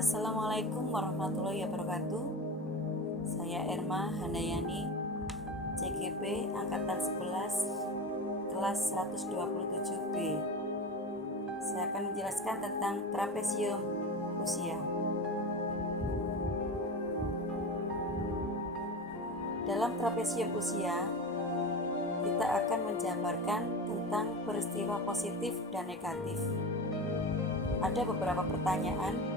Assalamualaikum warahmatullahi wabarakatuh. Saya Erma Handayani, CGP Angkatan 11, kelas 127B. Saya akan menjelaskan tentang trapesium usia. Dalam trapesium usia, kita akan menjabarkan tentang peristiwa positif dan negatif. Ada beberapa pertanyaan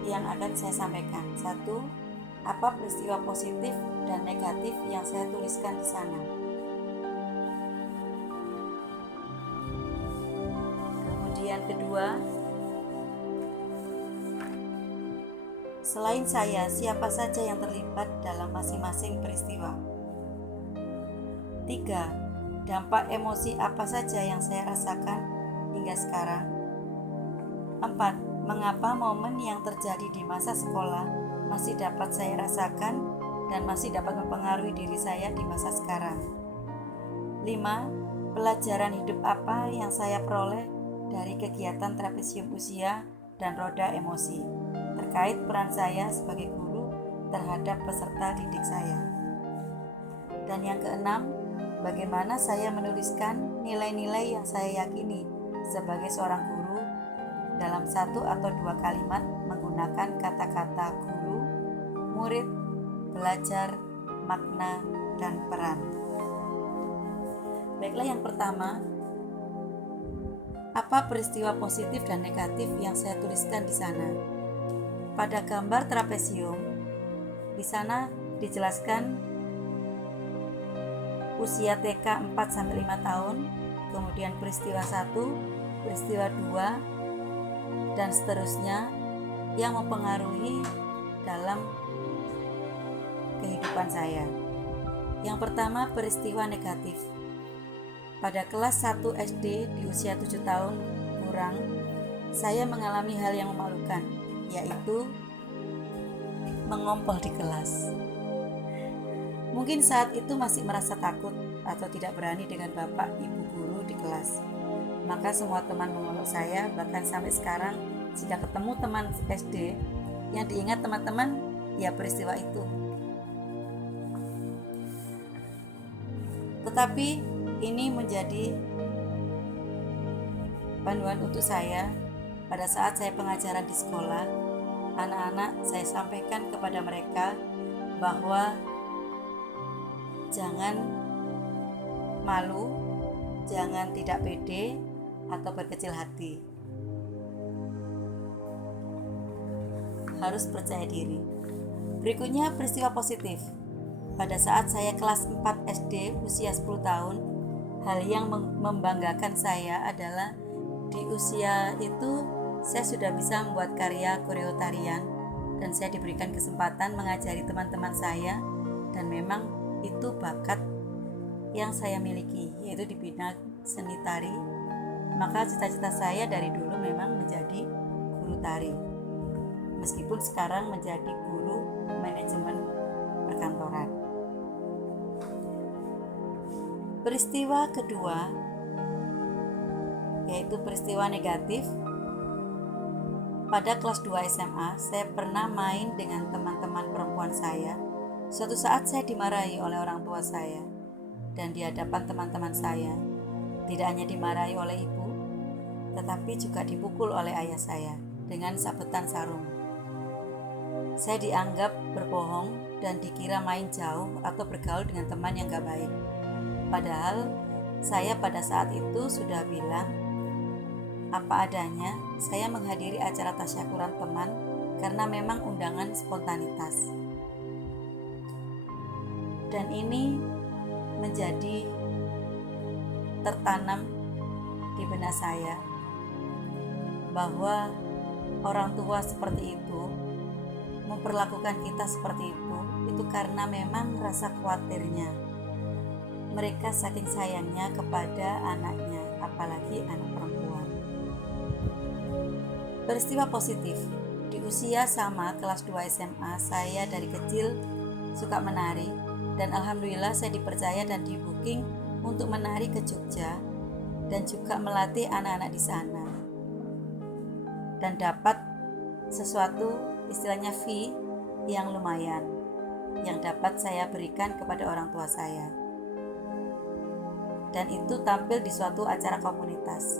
yang akan saya sampaikan. 1. Apa peristiwa positif dan negatif yang saya tuliskan di sana? Kemudian kedua, selain saya, siapa saja yang terlibat dalam masing-masing peristiwa? 3. Dampak emosi apa saja yang saya rasakan hingga sekarang? 4. Mengapa momen yang terjadi di masa sekolah masih dapat saya rasakan dan masih dapat mempengaruhi diri saya di masa sekarang? 5. Pelajaran hidup apa yang saya peroleh dari kegiatan trapesium usia dan roda emosi terkait peran saya sebagai guru terhadap peserta didik saya? Dan yang keenam, bagaimana saya menuliskan nilai-nilai yang saya yakini sebagai seorang guru dalam 1 atau 2 kalimat menggunakan kata-kata guru, murid, belajar, makna, dan peran. Baiklah, yang pertama, apa peristiwa positif dan negatif yang saya tuliskan di sana? Pada gambar trapesium, di sana dijelaskan usia TK 4-5 tahun, kemudian peristiwa 1, peristiwa 2, dan seterusnya yang mempengaruhi dalam kehidupan saya. Yang pertama, peristiwa negatif. Pada kelas 1 SD di usia 7 tahun kurang, saya mengalami hal yang memalukan, yaitu mengompol di kelas. Mungkin saat itu masih merasa takut atau tidak berani dengan bapak ibu guru di kelas. Maka semua teman mengeluk saya, bahkan sampai sekarang jika ketemu teman SD, yang diingat teman-teman ya peristiwa itu. Tetapi ini menjadi panduan untuk saya pada saat saya pengajaran di sekolah. Anak-anak, saya sampaikan kepada mereka bahwa jangan malu, jangan tidak pede atau berkecil hati. Harus percaya diri. Berikutnya, peristiwa positif. Pada saat saya kelas 4 SD usia 10 tahun, hal yang membanggakan saya adalah di usia itu saya sudah bisa membuat karya koreo tarian dan saya diberikan kesempatan mengajari teman-teman saya, dan memang itu bakat yang saya miliki, yaitu di bidang seni tari. Maka cita-cita saya dari dulu memang menjadi guru tari, meskipun sekarang menjadi guru manajemen perkantoran. Peristiwa kedua, yaitu peristiwa negatif. Pada kelas 2 SMA, saya pernah main dengan teman-teman perempuan saya. Suatu saat saya dimarahi oleh orang tua saya dan di hadapan teman-teman saya. Tidak hanya dimarahi oleh ibu, tetapi juga dipukul oleh ayah saya dengan sabetan sarung. Saya dianggap berbohong dan dikira main jauh atau bergaul dengan teman yang gak baik. Padahal saya pada saat itu sudah bilang apa adanya. Saya menghadiri acara tasyakuran teman karena memang undangan spontanitas. Dan ini menjadi tertanam di benak saya bahwa orang tua seperti itu memperlakukan kita seperti itu karena memang rasa khawatirnya. Mereka saking sayangnya kepada anaknya, apalagi anak perempuan. Peristiwa positif. Di usia sama kelas 2 SMA, saya dari kecil suka menari dan alhamdulillah saya dipercaya dan di-booking untuk menari ke Jogja dan juga melatih anak-anak di sana. Dan dapat sesuatu istilahnya fee yang lumayan yang dapat saya berikan kepada orang tua saya. Dan itu tampil di suatu acara komunitas.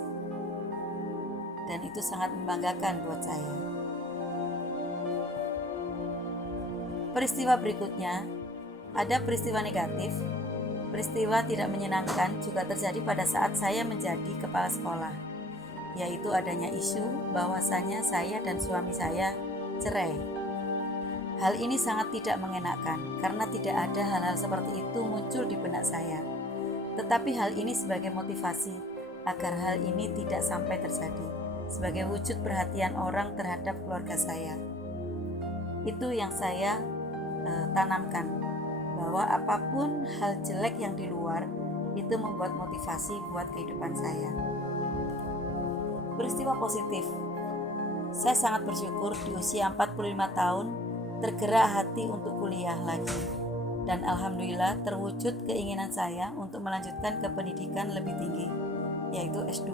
Dan itu sangat membanggakan buat saya. Peristiwa berikutnya, ada peristiwa negatif. Peristiwa tidak menyenangkan juga terjadi pada saat saya menjadi kepala sekolah, yaitu adanya isu bahwasanya saya dan suami saya cerai. Hal ini sangat tidak mengenakan karena tidak ada hal-hal seperti itu muncul di benak saya. Tetapi hal ini sebagai motivasi agar hal ini tidak sampai terjadi, sebagai wujud perhatian orang terhadap keluarga saya. Itu yang saya tanamkan, bahwa apapun hal jelek yang di luar itu membuat motivasi buat kehidupan saya. Peristiwa positif. Saya sangat bersyukur di usia 45 tahun tergerak hati untuk kuliah lagi. Dan alhamdulillah terwujud keinginan saya untuk melanjutkan ke pendidikan lebih tinggi, yaitu S2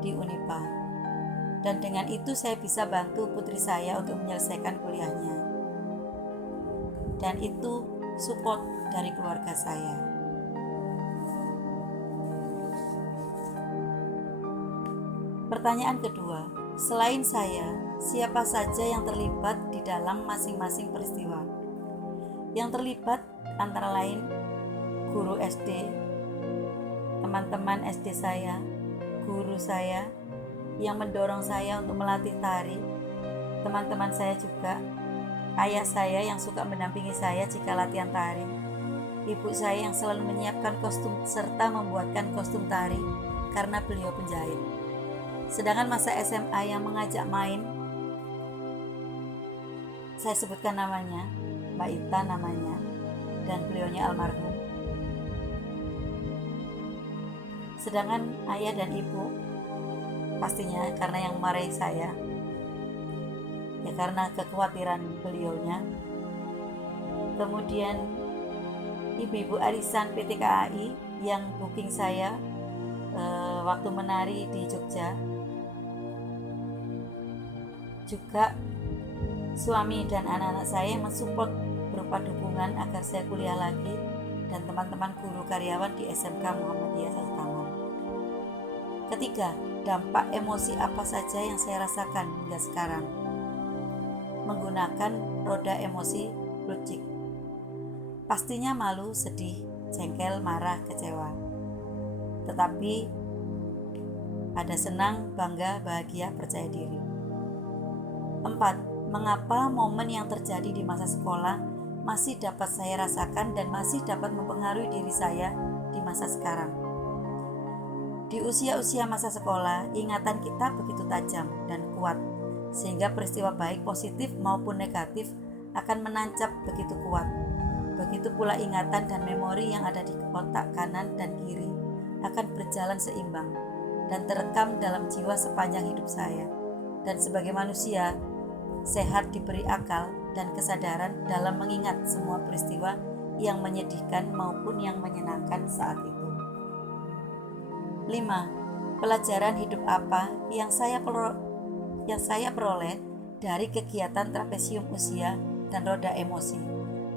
di Unipa. Dan dengan itu saya bisa bantu putri saya untuk menyelesaikan kuliahnya. Dan itu support dari keluarga saya. Pertanyaan kedua, selain saya, siapa saja yang terlibat di dalam masing-masing peristiwa? Yang terlibat antara lain guru SD, teman-teman SD saya, guru saya yang mendorong saya untuk melatih tari, teman-teman saya juga, ayah saya yang suka mendampingi saya jika latihan tari, ibu saya yang selalu menyiapkan kostum serta membuatkan kostum tari karena beliau penjahit. Sedangkan masa SMA yang mengajak main, saya sebutkan namanya, Mbak Ita namanya, dan beliaunya almarhum. Sedangkan ayah dan ibu, pastinya karena yang memarahi saya, ya karena kekhawatiran beliaunya. Kemudian ibu-ibu arisan PT KAI yang booking saya waktu menari di Jogja. Juga suami dan anak-anak saya mensupport berupa dukungan agar saya kuliah lagi, dan teman-teman guru karyawan di SMK Muhammadiyah Al-Taman. Ketiga, dampak emosi apa saja yang saya rasakan hingga sekarang menggunakan roda emosi Bluetooth. Pastinya malu, sedih, jengkel, marah, kecewa. Tetapi ada senang, bangga, bahagia, percaya diri. 4. Mengapa momen yang terjadi di masa sekolah masih dapat saya rasakan dan masih dapat mempengaruhi diri saya di masa sekarang? Di usia-usia masa sekolah, ingatan kita begitu tajam dan kuat, sehingga peristiwa baik positif maupun negatif akan menancap begitu kuat. Begitu pula ingatan dan memori yang ada di otak kanan dan kiri akan berjalan seimbang dan terekam dalam jiwa sepanjang hidup saya. Dan sebagai manusia sehat diberi akal dan kesadaran dalam mengingat semua peristiwa yang menyedihkan maupun yang menyenangkan saat itu. 5. Pelajaran hidup apa yang saya peroleh dari kegiatan trapesium usia dan roda emosi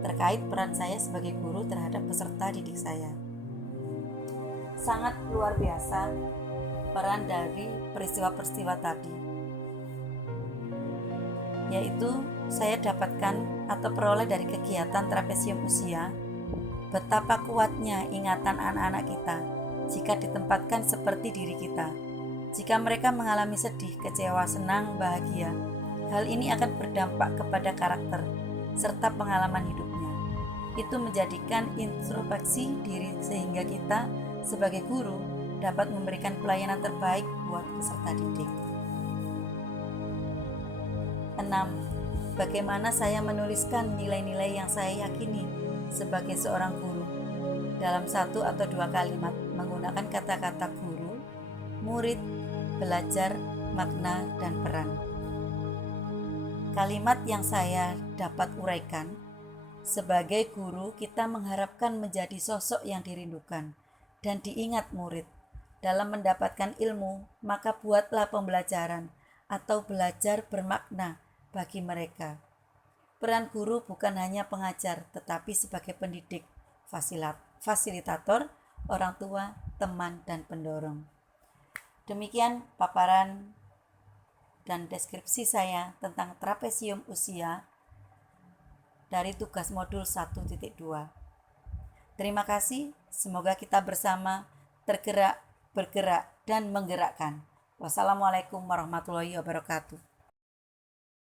terkait peran saya sebagai guru terhadap peserta didik saya. Sangat luar biasa peran dari peristiwa-peristiwa tadi, yaitu saya dapatkan atau peroleh dari kegiatan trapesium usia betapa kuatnya ingatan anak-anak kita jika ditempatkan seperti diri kita. Jika mereka mengalami sedih, kecewa, senang, bahagia, hal ini akan berdampak kepada karakter serta pengalaman hidupnya. Itu menjadikan introspeksi diri sehingga kita sebagai guru dapat memberikan pelayanan terbaik buat peserta didik. 6. Bagaimana saya menuliskan nilai-nilai yang saya yakini sebagai seorang guru dalam 1 atau 2 kalimat menggunakan kata-kata guru, murid, belajar, makna, dan peran. Kalimat yang saya dapat uraikan, sebagai guru kita mengharapkan menjadi sosok yang dirindukan dan diingat murid. Dalam mendapatkan ilmu, maka buatlah pembelajaran atau belajar bermakna bagi mereka. Peran guru bukan hanya pengajar, tetapi sebagai pendidik, fasilitator, orang tua, teman, dan pendorong. Demikian paparan dan deskripsi saya tentang trapesium usia dari tugas modul 1.2. Terima kasih, semoga kita bersama tergerak, bergerak, dan menggerakkan. Wassalamualaikum warahmatullahi wabarakatuh.